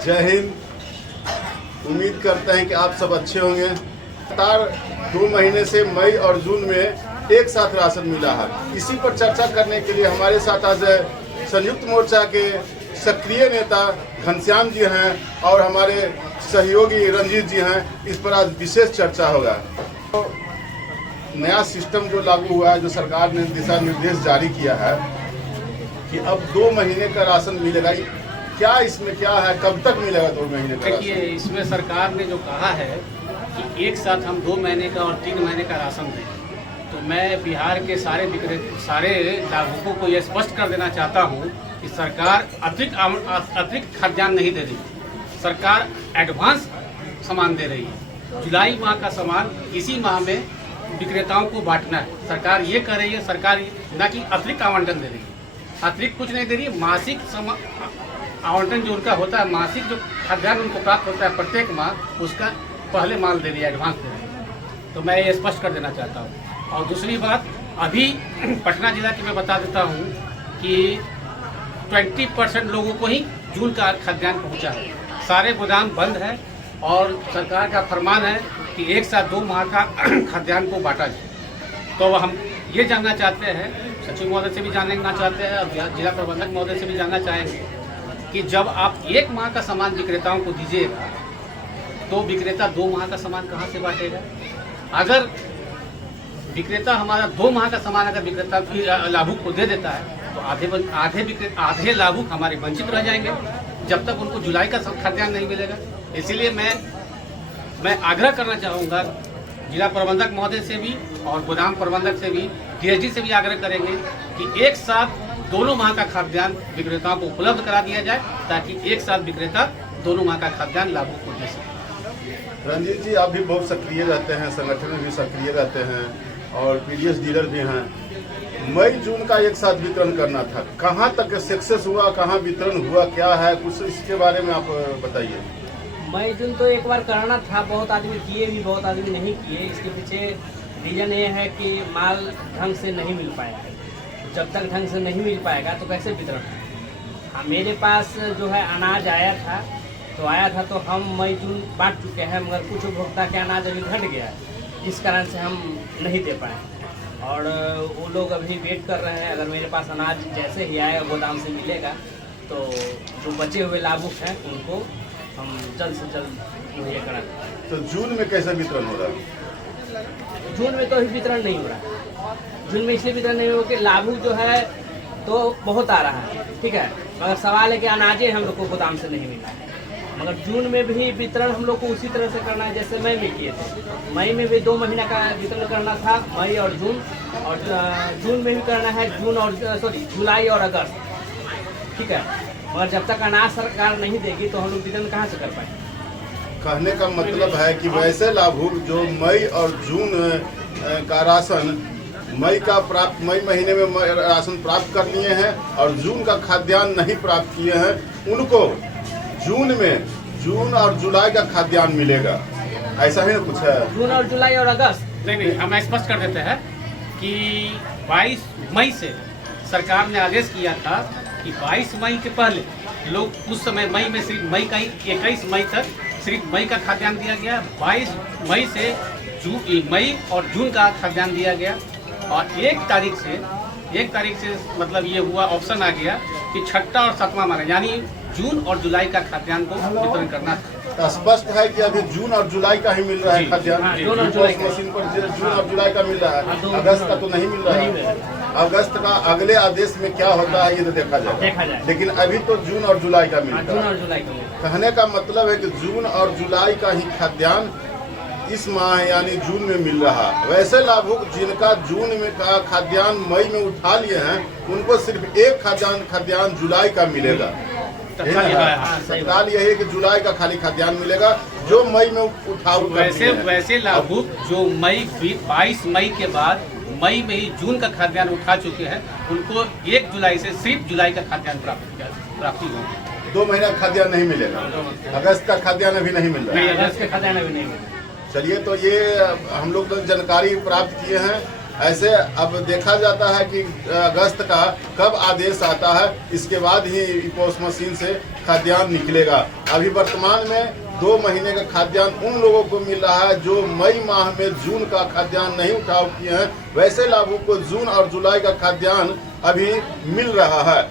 जय हिंद। उम्मीद करते हैं कि आप सब अच्छे होंगे। लगातार 2 महीने से मई और जून में एक साथ राशन मिला है। इसी पर चर्चा करने के लिए हमारे साथ आज संयुक्त मोर्चा के सक्रिय नेता घनश्याम जी हैं और हमारे सहयोगी रंजीत जी हैं। इस पर आज विशेष चर्चा होगा। तो नया सिस्टम जो लागू हुआ है, जो सरकार ने दिशा निर्देश जारी किया है कि अब 2 महीने का राशन मिलेगा, क्या इसमें क्या है, कब तक मिलेगा 2 महीने का? देखिए, इसमें सरकार ने जो कहा है कि एक साथ हम 2 महीने का और 3 महीने का राशन दें, तो मैं बिहार के सारे लाभुकों को यह स्पष्ट कर देना चाहता हूं कि सरकार अतिरिक्त खाद्यान्न नहीं दे रही। सरकार एडवांस सामान दे रही है। जुलाई माह का सामान इसी माह में विक्रेताओं को बांटना है। सरकार ये कर रही है, सरकार ना कि अतिरिक्त आवंटन दे रही है। अतिरिक्त कुछ नहीं दे रही है। मासिक आवंटन जो उनका होता है, मासिक जो खाद्यान्न उनको प्राप्त होता है प्रत्येक माह, उसका पहले माल दे रही है, एडवांस दे रही है। तो मैं ये स्पष्ट कर देना चाहता हूँ। और दूसरी बात, अभी पटना जिला की मैं बता देता हूँ कि 20% लोगों को ही जून का खाद्यान्न पहुँचा है। सारे गोदाम बंद है और सरकार का फरमान है कि एक साथ 2 माह का खाद्यान्न को बांटा जाए। तो हम ये जानना चाहते हैं, सचिव महोदय से भी जानना चाहते हैं और जिला प्रबंधक महोदय से भी जानना चाहेंगे कि जब आप 1 माह का सामान विक्रेताओं को दीजिएगा तो विक्रेता 2 माह का सामान कहाँ से बांटेगा? अगर विक्रेता हमारा 2 माह का सामान अगर विक्रेता लाभुक को दे देता है तो आधे लाभुक हमारे वंचित रह जाएंगे जब तक उनको जुलाई का खाद्यान्न नहीं मिलेगा। इसीलिए मैं आग्रह करना चाहूँगा जिला प्रबंधक महोदय से भी और गोदाम प्रबंधक से भी, डीएसडी से भी आग्रह करेंगे कि एक साथ दोनों माह का खाद्यान्न विक्रेताओं को उपलब्ध करा दिया जाए ताकि एक साथ विक्रेता दोनों माह का खाद्यान्न लाभुक को दे सके। रंजीत जी, आप भी बहुत सक्रिय रहते हैं, संगठन में भी सक्रिय रहते हैं और पीडीएस डीलर भी हैं। मई जून का एक साथ वितरण करना था, कहाँ तक सक्सेस हुआ, कहाँ वितरण हुआ, क्या है, कुछ इसके बारे में आप बताइए। मई जून तो एक बार करना था, बहुत आदमी किए भी, बहुत आदमी नहीं किए। इसके पीछे रीजन ये है कि माल ढंग से नहीं मिल पाएगा। जब तक ढंग से नहीं मिल पाएगा तो कैसे वितरण? मेरे पास जो है अनाज आया था तो हम मई जून बांट चुके हैं, मगर कुछ उपभोक्ता के अनाज अभी घट गया है, जिस कारण से हम नहीं दे पाए और वो लोग अभी वेट कर रहे हैं। अगर मेरे पास अनाज जैसे ही आएगा, गोदाम से मिलेगा, तो जो बचे हुए लाभुक हैं उनको हम जल्द से जल्द मुहैया करा दें। तो जून में कैसा वितरण हो रहा है? जून में तो अभी वितरण नहीं हो रहा है। जून में इसलिए वितरण नहीं हो कि लाभुक जो है तो बहुत आ रहा है, ठीक है, मगर सवाल है कि अनाजें हम लोग को गोदाम से नहीं मिला है। मगर जून में भी वितरण हम लोग को उसी तरह से करना है जैसे मई में किए थे। मई में भी 2 महीना का वितरण करना था, मई और जून, और जून में भी करना है, जुलाई और अगस्त, ठीक है। मगर जब तक अनाज सरकार नहीं देगी तो हम लोग वितरण कहाँ से कर पाएंगे? कहने का मतलब है कि वैसे लाभुक जो मई और जून का राशन मई महीने में राशन प्राप्त कर लिए हैं और जून का खाद्यान्न नहीं प्राप्त किए हैं, उनको जून और जुलाई का खाद्यान्न मिलेगा। ऐसा ही ना कुछ है? जून और जुलाई और अगस्त नहीं, हम स्पष्ट कर देते हैं कि 22 मई से सरकार ने आदेश किया था कि 22 मई के पहले लोग, उस समय मई में सिर्फ मई का ही 21 मई तक सिर्फ मई का खाद्यान्न दिया गया। 22 मई से मई और जून का खाद्यान्न दिया गया और 1 तारीख से मतलब ये हुआ, ऑप्शन आ गया कि 6वां और 7वां माह यानी जून और जुलाई का खाद्यान्न को वितरण करना था। स्पष्ट है कि अभी जून और जुलाई का ही मिल रहा है खाद्यान्न। जून और जुलाई मशीन पर जून और जुलाई का मिल रहा है, अगस्त का तो नहीं मिल रहा है। अगस्त का अगले आदेश में क्या होता है ये तो देखा जाए, लेकिन अभी तो जून और जुलाई का मिल रहा है। कहने का मतलब है कि जून और जुलाई का ही खाद्यान्न इस माह यानी जून में मिल रहा। वैसे लाभुक जिनका जून में का खाद्यान्न मई में उठा लिए हैं, उनको सिर्फ एक खाद्यान्न जुलाई का मिलेगा। तत्काल यही है कि जुलाई का खाली खाद्यान्न मिलेगा जो मई में उठाऊ। वैसे लाभुक जो 22 मई के बाद मई में ही जून का खाद्यान्न उठा चुके हैं, उनको 1 जुलाई से सिर्फ जुलाई का खाद्यान्न प्राप्ति होगी। 2 महीना खाद्यान्न नहीं मिलेगा। अगस्त का खाद्यान्न अभी नहीं मिल रहा है। अगस्त का खाद्यान्न अभी नहीं मिल रहा। चलिए, तो ये हम लोग तो जानकारी प्राप्त किए हैं। ऐसे अब देखा जाता है कि अगस्त का कब आदेश आता है, इसके बाद ही पोस्ट मशीन से खाद्यान्न निकलेगा। अभी वर्तमान में 2 महीने का खाद्यान्न उन लोगों को मिल रहा है जो मई माह में जून का खाद्यान्न नहीं उठाव किए हैं। वैसे लाभुकों को जून और जुलाई का खाद्यान्न अभी मिल रहा है।